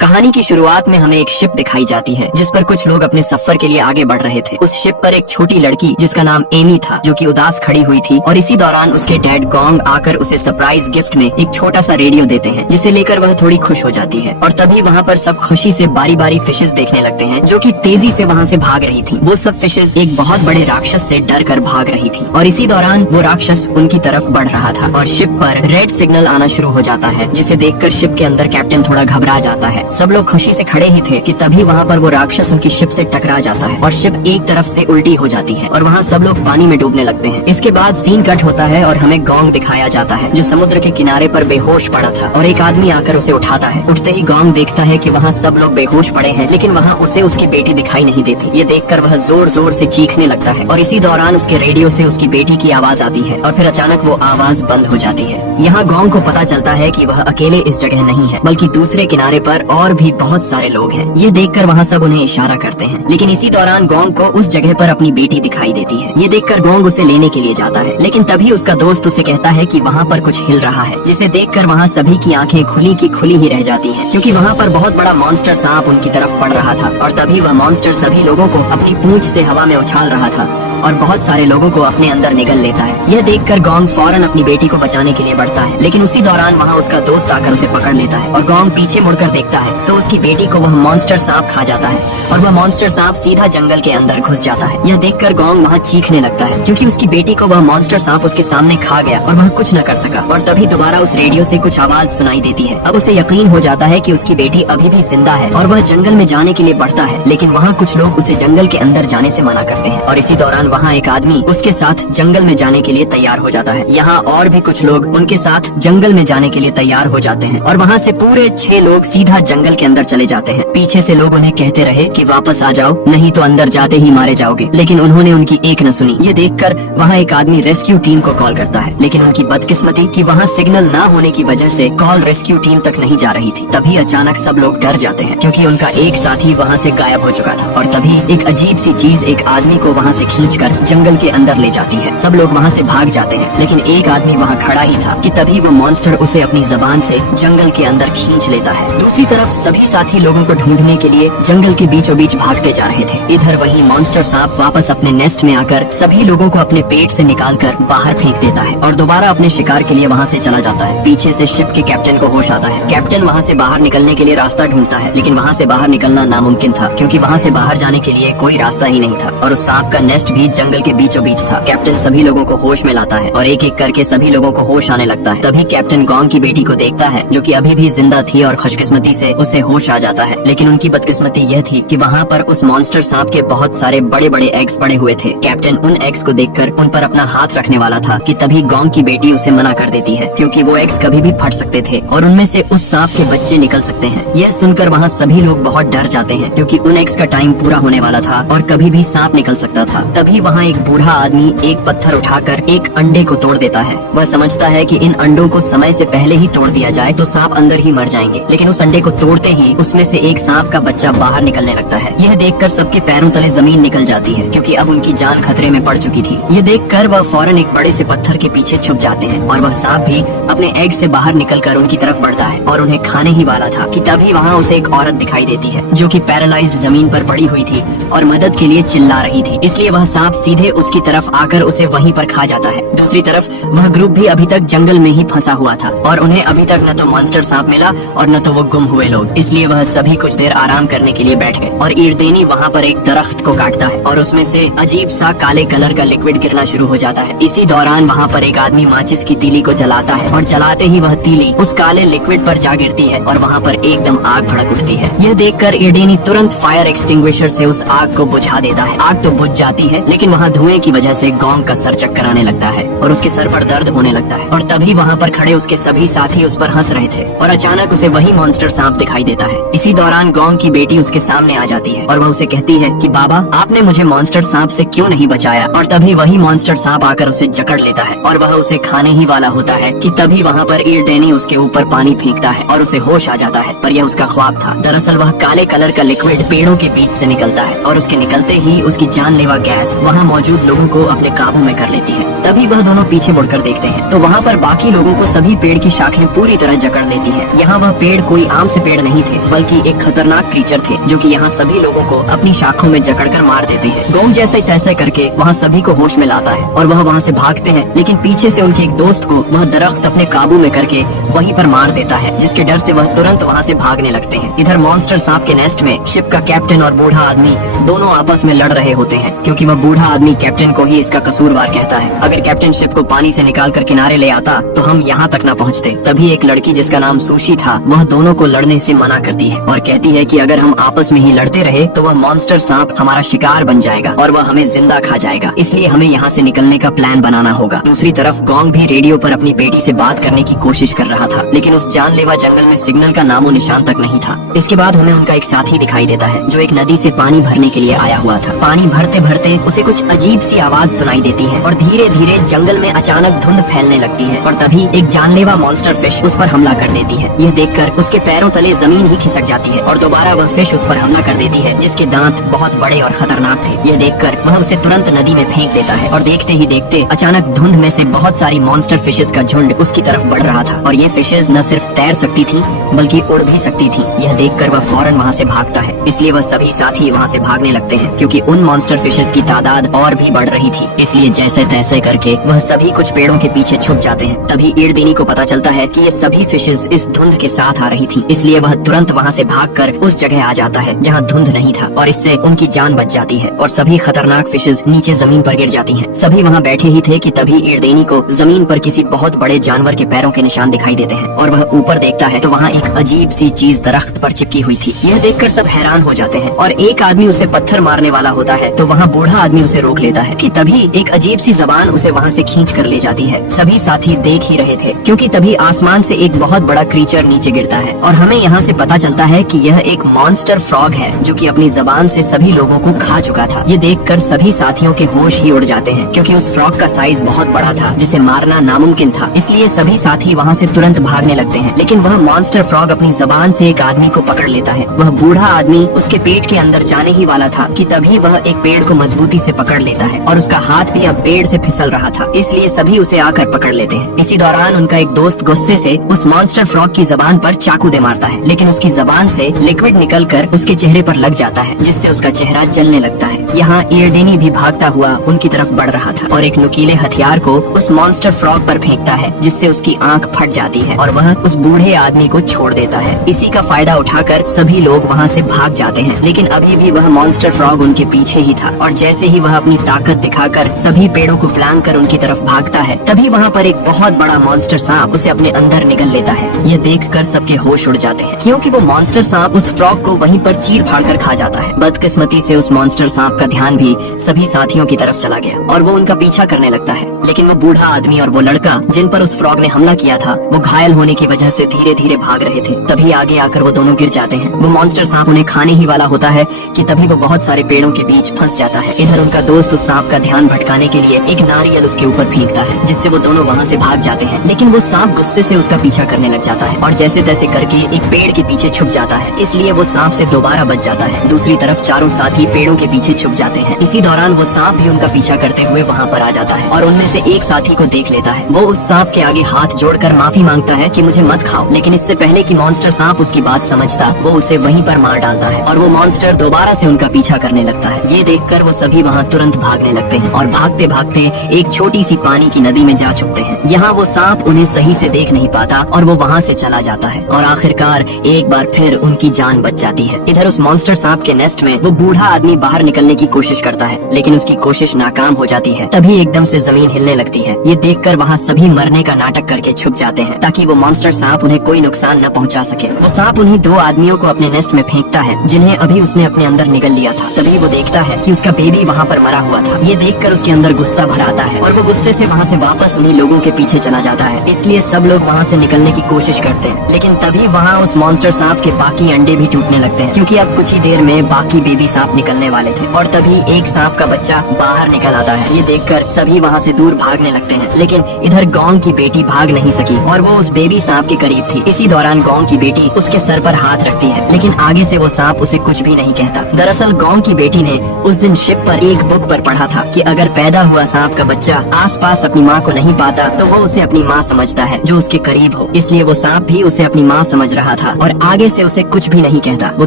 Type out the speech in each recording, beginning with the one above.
कहानी की शुरुआत में हमें एक शिप दिखाई जाती है जिस पर कुछ लोग अपने सफर के लिए आगे बढ़ रहे थे। उस शिप पर एक छोटी लड़की जिसका नाम एमी था जो कि उदास खड़ी हुई थी और इसी दौरान उसके डैड गोंग आकर उसे सरप्राइज गिफ्ट में एक छोटा सा रेडियो देते हैं जिसे लेकर वह थोड़ी खुश हो जाती है। और तभी वहाँ पर सब खुशी से बारी बारी फिशेस देखने लगते हैं जो कि तेजी से वहाँ से भाग रही थी। वो सब फिशेस एक बहुत बड़े राक्षस से डर कर भाग रही थी और इसी दौरान वो राक्षस उनकी तरफ बढ़ रहा था और शिप पर रेड सिग्नल आना शुरू हो जाता है जिसे देखकर शिप के अंदर कैप्टन थोड़ा घबरा जाता है। सब लोग खुशी से खड़े ही थे कि तभी वहाँ पर वो राक्षस उनकी शिप से टकरा जाता है और शिप एक तरफ से उल्टी हो जाती है और वहाँ सब लोग पानी में डूबने लगते हैं। इसके बाद सीन कट होता है और हमें गोंग दिखाया जाता है जो समुद्र के किनारे पर बेहोश पड़ा था और एक आदमी आकर उसे उठाता है। उठते ही गोंग देखता है कि वहाँ सब लोग बेहोश पड़े हैं लेकिन वहाँ उसे उसकी बेटी दिखाई नहीं देती। ये देखकर वह जोर जोर से चीखने लगता है और इसी दौरान उसके रेडियो से उसकी बेटी की आवाज आती है और फिर अचानक वो आवाज बंद हो जाती है। यहाँ गोंग को पता चलता है कि वह अकेले इस जगह नहीं है बल्कि दूसरे किनारे पर और भी बहुत सारे लोग हैं। ये देखकर वहाँ सब उन्हें इशारा करते हैं लेकिन इसी दौरान गोंग को उस जगह पर अपनी बेटी दिखाई देती है। ये देखकर गोंग उसे लेने के लिए जाता है लेकिन तभी उसका दोस्त उसे कहता है कि वहाँ पर कुछ हिल रहा है जिसे देखकर वहाँ सभी की आंखें खुली की खुली ही रह जाती हैं क्योंकि वहाँ पर बहुत बड़ा मॉन्स्टर सांप उनकी तरफ बढ़ रहा था और तभी वह मॉन्स्टर सभी लोगों को अपनी पूंछ से हवा में उछाल रहा था और बहुत सारे लोगों को अपने अंदर निगल लेता है। यह देखकर गोंग फौरन अपनी बेटी को बचाने के लिए बढ़ता है लेकिन उसी दौरान वहाँ उसका दोस्त आकर उसे पकड़ लेता है और गोंग पीछे मुड़कर देखता है तो उसकी बेटी को वह मॉन्स्टर सांप खा जाता है और वह मॉन्स्टर सांप सीधा जंगल के अंदर घुस जाता है। यह देखकर गोंग वहाँ चीखने लगता है क्योंकि उसकी बेटी को वह मॉन्स्टर सांप उसके सामने खा गया और वह कुछ न कर सका। और तभी दोबारा उस रेडियो से कुछ आवाज सुनाई देती है। अब उसे यकीन हो जाता है कि उसकी बेटी अभी भी जिंदा है और वह जंगल में जाने के लिए बढ़ता है लेकिन वहाँ कुछ लोग उसे जंगल के अंदर जाने से मना करते हैं और इसी दौरान वहाँ एक आदमी उसके साथ जंगल में जाने के लिए तैयार हो जाता है। यहाँ और भी कुछ लोग उनके साथ जंगल में जाने के लिए तैयार हो जाते हैं और वहाँ से पूरे 6 लोग सीधा जंगल के अंदर चले जाते हैं। पीछे से लोग उन्हें कहते रहे कि वापस आ जाओ नहीं तो अंदर जाते ही मारे जाओगे लेकिन उन्होंने उनकी एक न सुनी। ये देखकर वहाँ एक आदमी रेस्क्यू टीम को कॉल करता है लेकिन उनकी बदकिस्मती कि वहाँ सिग्नल ना होने की वजह से कॉल रेस्क्यू टीम तक नहीं जा रही थी। तभी अचानक सब लोग डर जाते हैं क्योंकि उनका एक साथी वहाँ से गायब हो चुका था और तभी एक अजीब सी चीज एक आदमी को वहाँ से खींचकर जंगल के अंदर ले जाती है। सब लोग वहाँ से भाग जाते हैं लेकिन एक आदमी वहाँ खड़ा ही था कि तभी वो मॉन्स्टर उसे अपनी जबान से जंगल के अंदर खींच लेता है। दूसरी तरफ सभी साथी लोगों को ढूंढने के लिए जंगल के बीचों बीच भागते जा रहे थे। इधर वही मॉन्स्टर सांप वापस अपने नेस्ट में आकर सभी लोगों को अपने पेट से निकालकर बाहर फेंक देता है और दोबारा अपने शिकार के लिए वहाँ से चला जाता है। पीछे से शिप के कैप्टन को होश आता है। कैप्टन वहाँ से बाहर निकलने के लिए रास्ता ढूंढता है लेकिन वहाँ से बाहर निकलना नामुमकिन था क्योंकि वहाँ से बाहर जाने के लिए कोई रास्ता ही नहीं था और उस सांप का नेस्ट भी जंगल के बीचों बीच था। कैप्टन सभी लोगों को होश में लाता है और एक एक करके सभी लोगों को होश आने लगता है। तभी कैप्टन गोंग की बेटी को देखता है जो कि अभी भी जिंदा थी और खुशकिस्मती से उसे होश आ जाता है लेकिन उनकी बदकिस्मती यह थी कि वहाँ पर उस मॉन्स्टर सांप के बहुत सारे बड़े बड़े एग्स पड़े हुए थे। कैप्टन उन एग्स को देखकर उन पर अपना हाथ रखने वाला था कि तभी गोंग की बेटी उसे मना कर देती है क्योंकि वो एग्स कभी भी फट सकते थे और उनमें से उस सांप के बच्चे निकल सकते हैं। यह सुनकर वहाँ सभी लोग बहुत डर जाते हैं क्योंकि उन एग्स का टाइम पूरा होने वाला था और कभी भी सांप निकल सकता था। तभी वहाँ एक बूढ़ा आदमी एक पत्थर उठाकर एक अंडे को तोड़ देता है। वह समझता है कि इन अंडों को समय से पहले ही तोड़ दिया जाए तो सांप अंदर ही मर जाएंगे लेकिन उस अंडे को तोड़ते ही उसमें से एक सांप का बच्चा बाहर निकलने लगता है। यह देखकर सबके पैरों तले जमीन निकल जाती है क्योंकि अब उनकी जान खतरे में पड़ चुकी थी। यह देखकर वह फौरन एक बड़े से पत्थर के पीछे छुप जाते हैं और वह सांप भी अपने एग से बाहर निकलकर उनकी तरफ बढ़ता है और उन्हें खाने ही वाला था कि तभी वहाँ उसे एक औरत दिखाई देती है जो कि पैरालाइज्ड जमीन पर पड़ी हुई थी और मदद के लिए चिल्ला रही थी। इसलिए वह सांप सीधे उसकी तरफ आकर उसे वहीं पर खा जाता है। दूसरी तरफ वह ग्रुप भी अभी तक जंगल में ही फंसा हुआ था और उन्हें अभी तक न तो मॉन्स्टर सांप मिला और न तो वो गुम हुए लोग। इसलिए वह सभी कुछ देर आराम करने के लिए बैठ गए और ईरदेनी वहाँ पर एक दरख्त को काटता है और उसमें से अजीब सा काले कलर का लिक्विड गिरना शुरू हो जाता है। इसी दौरान वहाँ पर एक आदमी माचिस की तीली को जलाता है और जलाते ही वह तीली उस काले लिक्विड पर जा गिरती है और वहाँ पर एकदम आग भड़क उठती है। यह देखकर ईरदेनी तुरंत फायर एक्सटिंग्विशर से उस आग को बुझा देता है। आग तो बुझ जाती है लेकिन वहाँ धुएं की वजह से गोंग का सर चक्कर आने लगता है और उसके सर पर दर्द होने लगता है और तभी वहाँ पर खड़े उसके सभी साथी उस पर हंस रहे थे और अचानक उसे वही मॉन्स्टर सांप दिखाई देता है। इसी दौरान गोंग की बेटी उसके सामने आ जाती है और वह उसे कहती है कि बाबा आपने मुझे मॉन्स्टर सांप से क्यों नहीं बचाया। और तभी वही मॉन्स्टर सांप आकर उसे जकड़ लेता है और वह उसे खाने ही वाला होता है कि तभी वहाँ पर ईरदेनी उसके ऊपर पानी फेंकता है और उसे होश आ जाता है पर यह उसका ख्वाब था। दरअसल वह काले कलर का लिक्विड पेड़ों के बीच से निकलता है और उसके निकलते ही उसकी जानलेवा गैस वहाँ मौजूद लोगों को अपने काबू में कर लेती है। तभी वह दोनों पीछे मुड़कर देखते हैं तो वहाँ पर बाकी लोगों को सभी पेड़ की शाखें पूरी तरह जकड़ लेती हैं। यहाँ वह पेड़ कोई आम से पेड़ नहीं थे बल्कि एक खतरनाक क्रीचर थे जो कि यहाँ सभी लोगों को अपनी शाखों में जकड़कर मार देते हैं। गोंग जैसे तैसे करके वहाँ सभी को होश में लाता है और वह वहाँ से भागते हैं, लेकिन पीछे से उनके एक दोस्त को वह दरख्त अपने काबू में करके वहीं पर मार देता है, जिसके डर से वह तुरंत वहाँ से भागने लगते हैं। इधर मॉन्स्टर सांप के नेस्ट में शिप का कैप्टन और बूढ़ा आदमी दोनों आपस में लड़ रहे होते हैं, क्योंकि वह बूढ़ा आदमी कैप्टन को ही इसका कसूरवार कहता है। अगर कैप्टन शिप को पानी से निकाल कर किनारे ले आता तो हम यहाँ तक न पहुँचते। तभी एक लड़की जिसका नाम सुशी था वह दोनों को लड़ने से मना करती है और कहती है कि अगर हम आपस में ही लड़ते रहे तो वह मॉन्स्टर सांप हमारा शिकार बन जाएगा और वह हमें जिंदा खा जाएगा, इसलिए हमें यहाँ से निकलने का प्लान बनाना होगा। दूसरी तरफ गोंग भी रेडियो पर अपनी बेटी से बात करने की कोशिश कर रहा था, लेकिन उस जानलेवा जंगल में सिग्नल का नामो निशान तक नहीं था। इसके बाद हमें उनका एक साथी दिखाई देता है जो एक नदी से पानी भरने के लिए आया हुआ था। पानी भरते भरते उसे कुछ अजीब सी आवाज सुनाई देती है और धीरे धीरे जंगल में अचानक धुंध फैलने लगती है और तभी एक जानलेवा मॉन्स्टर फिश उस पर हमला कर देती है। यह देखकर उसके पैरों तले जमीन ही खिसक जाती है और दोबारा वह फिश उस पर हमला कर देती है, जिसके दांत बहुत बड़े और खतरनाक थे। यह देखकर वह उसे तुरंत नदी में फेंक देता है और देखते ही देखते अचानक धुंध में से बहुत सारी मॉन्स्टर फिशेस का झुंड उसकी तरफ बढ़ रहा था और ये फिशेस न सिर्फ तैर सकती थी बल्कि उड़ भी सकती थी। यह देखकर वह फौरन वहाँ से भागता है, इसलिए वह सभी साथी वहाँ से भागने लगते हैं, क्योंकि उन मॉन्स्टर फिशेस की तादाद और भी बढ़ रही थी। इसलिए जैसे तैसे करके वह सभी कुछ पेड़ों के पीछे छुप जाते हैं। तभी ईरदेनी को पता चलता है कि ये सभी फिशेस इस धुंध के साथ आ रही थी, इसलिए वह तुरंत वहाँ से भागकर उस जगह आ जाता है जहाँ धुंध नहीं था और इससे उनकी जान बच जाती है और सभी खतरनाक फिशेस नीचे जमीन पर गिर जाती हैं। सभी वहाँ बैठे ही थे कि तभी ईरदेनी को जमीन पर किसी बहुत बड़े जानवर के पैरों के निशान दिखाई देते हैं और वह ऊपर देखता है तो वहाँ एक अजीब सी चीज दरख्त पर चिपकी हुई थी। यह देखकर सब हैरान हो जाते हैं और एक आदमी उसे पत्थर मारने वाला होता है तो वहाँ बूढ़ा आदमी उसे रोक लेता है कि तभी एक अजीब सी जबान उसे वहाँ से खींच कर ले जाती है। सभी साथी देख ही रहे थे क्योंकि तभी आसमान से एक बहुत बड़ा क्रीचर नीचे गिरता है और हमें यहाँ से पता चलता है कि यह एक मॉन्स्टर फ्रॉग है जो कि अपनी जबान से सभी लोगों को खा चुका था। ये देखकर सभी साथियों के होश ही उड़ जाते हैं, क्योंकि उस फ्रॉग का साइज बहुत बड़ा था जिसे मारना नामुमकिन था। इसलिए सभी साथी वहाँ से तुरंत भागने लगते हैं, लेकिन वह मॉन्स्टर फ्रॉग अपनी जबान से एक आदमी को पकड़ लेता है। वह बूढ़ा आदमी उसके पेट के अंदर जाने ही वाला था कि तभी वह एक पेड़ को मजबूती से पकड़ लेता है और उसका हाथ भी अब पेड़ से फिसल रहा था, इसलिए सभी उसे आकर पकड़ लेते हैं। इसी दौरान उनका एक दोस्त गुस्से से उस मॉन्स्टर फ्रॉग की जबान पर चाकू दे मारता है, लेकिन उसकी जबान से लिक्विड निकलकर उसके चेहरे पर लग जाता है, जिससे उसका चेहरा जलने लगता है। यहाँ ईरदेनी भी भागता हुआ उनकी तरफ बढ़ रहा था और एक नुकीले हथियार को उस मॉन्स्टर फ्रॉग पर फेंकता है, जिससे उसकी आंख फट जाती है और वह उस बूढ़े आदमी को छोड़ देता है। इसी का फायदा उठाकर सभी लोग वहाँ से भाग जाते हैं, लेकिन अभी भी वह मॉन्स्टर फ्रॉग उनके पीछे ही था और जैसे ही वह अपनी ताकत दिखाकर सभी पेड़ों को फलांग कर उनकी तरफ भागता है, तभी वहाँ पर एक बहुत बड़ा मॉन्स्टर सांप उसे अपने अंदर निगल लेता है। यह देखकर सबके होश उड़ जाते हैं, क्योंकि वो मॉन्स्टर सांप उस फ्रॉग को वहीं पर चीर फाड़ कर खा जाता है। बदकिस्मती से उस मॉन्स्टर सांप का ध्यान भी सभी साथियों की तरफ चला गया और वो उनका पीछा करने लगता है, लेकिन वो बूढ़ा आदमी और वो लड़का जिन पर उस फ्रॉग ने हमला किया था वो घायल होने की वजह से धीरे धीरे भाग रहे थे। तभी आगे आकर वो दोनों गिर जाते हैं। वो मॉन्स्टर सांप उन्हें खाने ही वाला होता है कि तभी वो बहुत सारे पेड़ों के बीच फंस जाता है। इधर उनका दोस्त उस सांप का ध्यान भटकाने के लिए एक नारियल उसके ऊपर फेंकता है, जिससे वो दोनों वहाँ से भाग जाते हैं, लेकिन वो सांप गुस्से से उसका पीछा करने लग जाता है और जैसे तैसे करके एक पेड़ के पीछे छुप जाता है, इसलिए वो सांप से दोबारा बच जाता है। दूसरी तरफ चारों साथी पेड़ों के पीछे छुप जाते हैं। इसी दौरान वो सांप भी उनका पीछा करते हुए वहाँ पर आ जाता है और उनमें से एक साथी को देख लेता है। वो उस सांप के आगे हाथ जोड़कर माफी मांगता है कि मुझे मत खाओ, लेकिन इससे पहले कि मॉन्स्टर सांप उसकी बात समझता वो उसे वहीं पर मार डालता है और वो मॉन्स्टर दोबारा से उनका पीछा करने लगता है। ये देखकर वो सभी वहाँ तुरंत भागने लगते हैं और भागते भागते एक छोटी सी पानी की नदी में जा चुकते हैं। यहाँ वो सांप उन्हें सही से देख नहीं पाता और वो वहाँ से चला जाता है और आखिरकार एक बार फिर उनकी जान बच जाती है। इधर उस मॉन्स्टर सांप के नेस्ट में वो बूढ़ा आदमी बाहर निकलने की कोशिश करता है, लेकिन उसकी कोशिश नाकाम हो जाती है। तभी एकदम से जमीन हिलने लगती है। ये देखकर वहाँ सभी मरने का नाटक करके छुप जाते हैं ताकि वो मॉन्स्टर सांप उन्हें कोई नुकसान न पहुँचा सके। वो सांप उन्हीं दो आदमियों को अपने नेस्ट में फेंकता है जिन्हें अभी उसने अपने अंदर निगल लिया था। तभी वो देखता है कि उसका बेबी वहाँ पर मरा हुआ था। ये देखकर उसके अंदर गुस्सा भर आता है और वो गुस्से से वहाँ से वापस उन्हीं लोगों के पीछे चला जाता है। इसलिए सब लोग वहाँ से निकलने की कोशिश करते हैं, लेकिन तभी वहाँ उस मॉन्स्टर सांप के बाकी अंडे भी टूटने लगते हैं, क्योंकि अब कुछ ही देर में बाकी बेबी सांप निकलने वाले थे और तभी एक सांप का बच्चा बाहर निकल आता है। ये देखकर सभी वहाँ से दूर दूर भागने लगते हैं। लेकिन इधर गोंग की बेटी भाग नहीं सकी और वो उस बेबी सांप के करीब थी। इसी दौरान गोंग की बेटी उसके सर पर हाथ रखती है, लेकिन आगे से वो सांप उसे कुछ भी नहीं कहता। दरअसल गोंग की बेटी ने उस दिन शिप पर एक बुक पर पढ़ा था कि अगर पैदा हुआ सांप का बच्चा आसपास अपनी माँ को नहीं पाता तो वो उसे अपनी माँ समझता है जो उसके करीब हो। इसलिए वो सांप भी उसे अपनी माँ समझ रहा था और आगे से उसे कुछ भी नहीं कहता। वो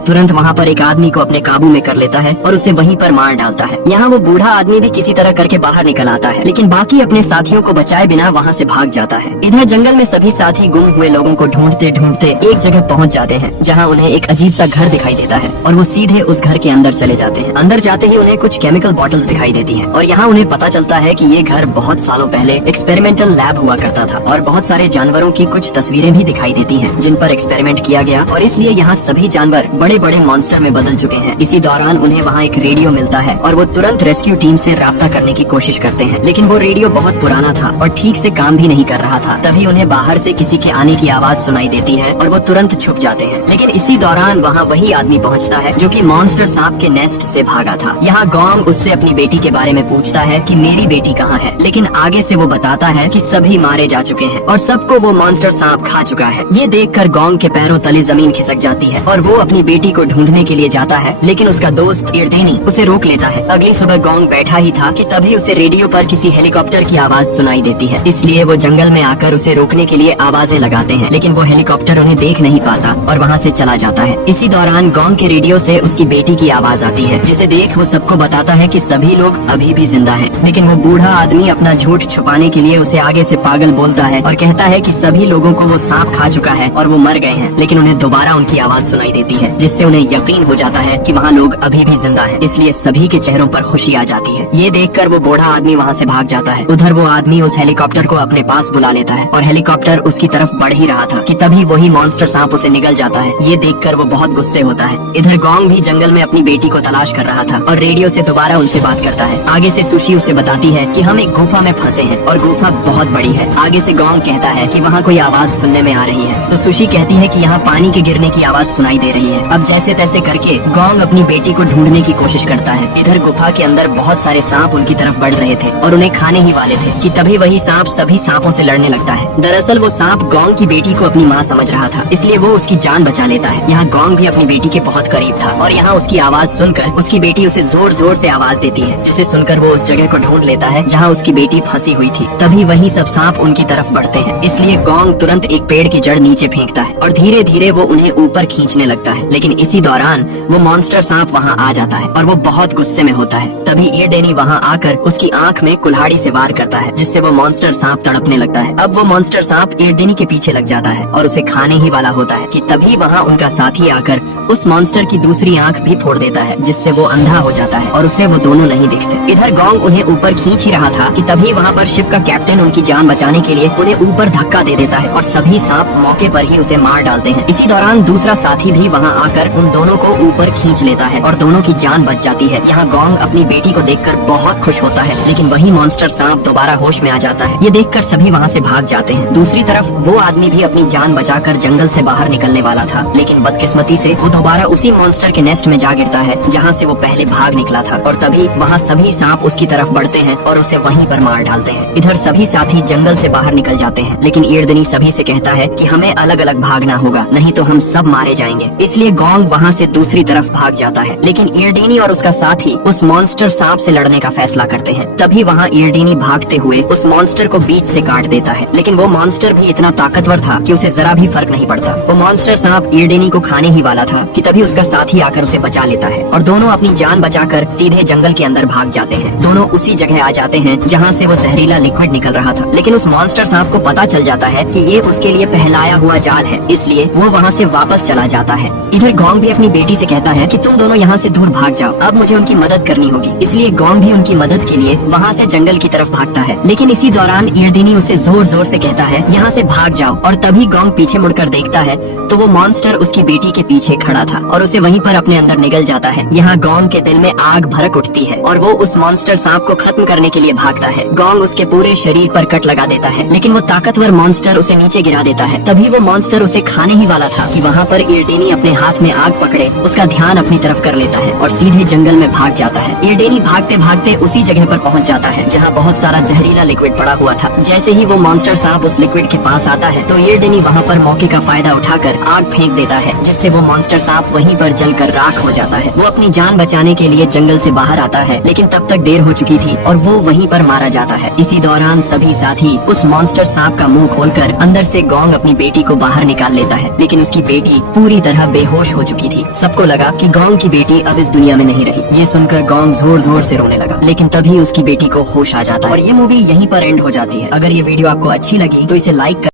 तुरंत वहाँ पर एक आदमी को अपने काबू में कर लेता है और उसे वहीं पर मार डालता है। यहाँ वो बूढ़ा आदमी भी किसी तरह करके बाहर निकल आता है, लेकिन बाकी अपने साथियों को बचाए बिना वहाँ से भाग जाता है। इधर जंगल में सभी साथी गुम हुए लोगों को ढूंढते ढूंढते एक जगह पहुँच जाते हैं जहाँ उन्हें एक अजीब सा घर दिखाई देता है और वो सीधे उस घर के अंदर चले जाते हैं। अंदर जाते ही उन्हें कुछ केमिकल बॉटल्स दिखाई देती हैं और यहाँ उन्हें पता चलता है कि ये घर बहुत सालों पहले एक्सपेरिमेंटल लैब हुआ करता था और बहुत सारे जानवरों की कुछ तस्वीरें भी दिखाई देती हैं जिन पर एक्सपेरिमेंट किया गया और इसलिए यहाँ सभी जानवर बड़े बड़े मॉन्स्टर में बदल चुके हैं। इसी दौरान उन्हें वहाँ एक रेडियो मिलता है और वो तुरंत रेस्क्यू टीम से राब्ता करने की कोशिश करते हैं, लेकिन वो रेडियो बहुत पुराना था और ठीक से काम भी नहीं कर रहा था। तभी उन्हें बाहर से किसी के आने की आवाज सुनाई देती है और वो तुरंत छुप जाते हैं। लेकिन इसी दौरान वहाँ वही आदमी पहुँचता है जो कि मॉन्स्टर सांप के नेस्ट से भागा था। यहाँ गोंग उससे अपनी बेटी के बारे में पूछता है कि मेरी बेटी कहाँ है, लेकिन आगे से वो बताता है कि सभी मारे जा चुके हैं और सबको वो मॉन्स्टर सांप खा चुका है। ये देखकर गोंग के पैरों तले जमीन खिसक जाती है और वो अपनी बेटी को ढूंढने के लिए जाता है, लेकिन उसका दोस्त इर्देनी उसे रोक लेता है। अगली सुबह गोंग बैठा ही था कि तभी उसे रेडियो पर किसी हेलीकॉप्टर की आवाज सुनाई देती है, इसलिए वो जंगल में आकर उसे रोकने के लिए आवाजें लगाते हैं, लेकिन वो हेलीकॉप्टर उन्हें देख नहीं पाता और वहाँ से चला जाता है। इसी दौरान गोंग के रेडियो से उसकी बेटी की आवाज आती है, जिसे देख वो सबको बताता है कि सभी लोग अभी भी जिंदा हैं। लेकिन वो बूढ़ा आदमी अपना झूठ छुपाने के लिए उसे आगे से पागल बोलता है और कहता है कि सभी लोगों को वो सांप खा चुका है और वो मर गए हैं, लेकिन उन्हें दोबारा उनकी आवाज सुनाई देती है, जिससे उन्हें यकीन हो जाता है कि वहाँ लोग अभी भी जिंदा हैं। इसलिए सभी के चेहरों पर खुशी आ जाती है। ये देखकर वो बूढ़ा आदमी वहाँ से भाग जाता है। उधर वो आदमी उस हेलीकॉप्टर को अपने पास बुला लेता है और हेलीकॉप्टर उसकी तरफ बढ़ ही रहा था कि तभी वही मॉन्स्टर सांप उसे निगल जाता है। ये देखकर वो बहुत गुस्से होता है। इधर गोंग भी जंगल में अपनी बेटी को तलाश कर रहा था और रेडियो से दोबारा उनसे बात करता है। आगे से सुशी उसे बताती है कि हम एक गुफा में फंसे हैं और गुफा बहुत बड़ी है। आगे से गोंग कहता है कि वहाँ कोई आवाज सुनने में आ रही है, तो सुशी कहती है कि यहाँ पानी के गिरने की आवाज सुनाई दे रही है। अब जैसे तैसे करके गोंग अपनी बेटी को ढूंढने की कोशिश करता है। इधर गुफा के अंदर बहुत सारे सांप उनकी तरफ बढ़ रहे थे और उन्हें खाने ही वाले थे कि तभी वही सांप सभी सांपों से लड़ने लगता है। दरअसल वो सांप गोंग की बेटी को अपनी माँ समझ रहा था, इसलिए वो उसकी जान बचा लेता है। यहाँ गोंग भी अपनी बेटी के बहुत करीब था और यहाँ उसकी आवाज सुनकर उसकी बेटी उसे जोर जोर से आवाज देती है, जिसे सुनकर वो उस जगह को ढूंढ लेता है जहाँ उसकी बेटी फंसी हुई थी। तभी वही सब सांप उनकी तरफ बढ़ते हैं, इसलिए गोंग तुरंत एक पेड़ की जड़ नीचे फेंकता है और धीरे धीरे वो उन्हें ऊपर खींचने लगता है। लेकिन इसी दौरान वो मॉन्स्टर सांप वहाँ आ जाता है और वो बहुत गुस्से में होता है। तभी इर्देनी वहाँ आकर उसकी आंख में कुल्हाड़ी से वार करता है, जिससे वो मॉन्स्टर सांप तड़पने लगता है। अब वो मॉन्स्टर सांप इर्देनी के पीछे लग जाता है और उसे खाने ही वाला होता है कि तभी वहाँ उनका साथी आकर उस मॉन्स्टर की दूसरी आंख भी फोड़ देता है, जिससे वो अंधा हो जाता है और उसे वो दोनों नहीं दिखते। इधर गोंग उन्हें ऊपर खींच ही रहा था कि तभी वहाँ पर शिप का कैप्टन उनकी जान बचाने के लिए उन्हें ऊपर धक्का दे देता है और सभी सांप मौके पर ही उसे मार डालते हैं। इसी दौरान दूसरा साथी भी वहाँ आकर उन दोनों को ऊपर खींच लेता है और दोनों की जान बच जाती है। यहाँ गोंग अपनी बेटी को देखकर बहुत खुश होता है, लेकिन वही मॉन्स्टर सांप दोबारा होश में आ जाता है। ये देखकर सभी वहाँ से भाग जाते हैं। दूसरी तरफ वो आदमी भी अपनी जान बचाकर जंगल से बाहर निकलने वाला था, लेकिन बदकिस्मती से वो दोबारा उसी मॉन्स्टर के नेस्ट में जा गिरता है जहाँ से वो पहले भाग निकला था और तभी वहाँ सभी सांप उसकी तरफ बढ़ते हैं और उसे वहीं पर मार डालते हैं। इधर सभी साथी जंगल से बाहर निकल जाते हैं, लेकिन इर्देनी सभी से कहता है कि हमें अलग अलग भागना होगा, नहीं तो हम सब मारे जाएंगे। इसलिए गोंग वहाँ से दूसरी तरफ भाग जाता है, लेकिन इर्देनी और उसका साथी उस मॉन्स्टर सांप से लड़ने का फैसला करते हैं। तभी वहाँ इर्देनी भागते हुए उस मॉन्स्टर को बीच से काट देता है, लेकिन वो मॉन्स्टर भी इतना ताकतवर था कि उसे जरा भी फर्क नहीं पड़ता। वो मॉन्स्टर सांप इर्देनी को खाने ही वाला था कि तभी उसका साथी आकर उसे बचा लेता है और दोनों अपनी जान बचाकर सीधे जंगल के अंदर भाग जाते हैं। दोनों उसी जगह आ जाते हैं जहाँ से वो जहरीला लिक्विड निकल रहा था, लेकिन उस मॉन्स्टर सांप को पता चल जाता है कि ये उसके लिए पहलाया हुआ जाल है, इसलिए वो वहाँ से वापस चला जाता है। इधर गोंग भी अपनी बेटी से कहता है कि तुम दोनों यहाँ से दूर भाग जाओ, अब मुझे उनकी मदद करनी होगी। इसलिए गोंग भी उनकी मदद के लिए वहाँ से जंगल की तरफ भागता है, लेकिन इसी दौरान इर्देनी उसे जोर जोर से कहता है यहाँ से भाग जाओ और तभी गोंग पीछे मुड़कर देखता है तो वो मॉन्स्टर उसकी बेटी के पीछे खड़ा वाला था और उसे वहीं पर अपने अंदर निगल जाता है। यहाँ गोंग के दिल में आग भड़क उठती है और वो उस मॉन्स्टर सांप को खत्म करने के लिए भागता है। गोंग उसके पूरे शरीर पर कट लगा देता है, लेकिन वो ताकतवर मॉन्स्टर उसे नीचे गिरा देता है। तभी वो मॉन्स्टर उसे खाने ही वाला था कि वहाँ पर इरडेनी अपने हाथ में आग पकड़े उसका ध्यान अपनी तरफ कर लेता है और सीधे जंगल में भाग जाता है। इरडेनी भागते भागते उसी जगह पर पहुँच जाता है जहाँ बहुत सारा जहरीला लिक्विड पड़ा हुआ था। जैसे ही वो मॉन्स्टर सांप उस लिक्विड के पास आता है तो इरडेनी वहाँ पर मौके का फायदा उठाकर आग फेंक देता है, जिससे वो मॉन्स्टर सांप वहीं पर जलकर राख हो जाता है। वो अपनी जान बचाने के लिए जंगल से बाहर आता है, लेकिन तब तक देर हो चुकी थी और वो वहीं पर मारा जाता है। इसी दौरान सभी साथी उस मॉन्स्टर सांप का मुंह खोलकर अंदर से गोंग अपनी बेटी को बाहर निकाल लेता है, लेकिन उसकी बेटी पूरी तरह बेहोश हो चुकी थी। सबको लगा कि गोंग की बेटी अब इस दुनिया में नहीं रही। ये सुनकर गोंग जोर जोर से रोने लगा, लेकिन तभी उसकी बेटी को होश आ जाता है और ये मूवी यहीं पर एंड हो जाती है। अगर ये वीडियो आपको अच्छी लगी तो इसे लाइक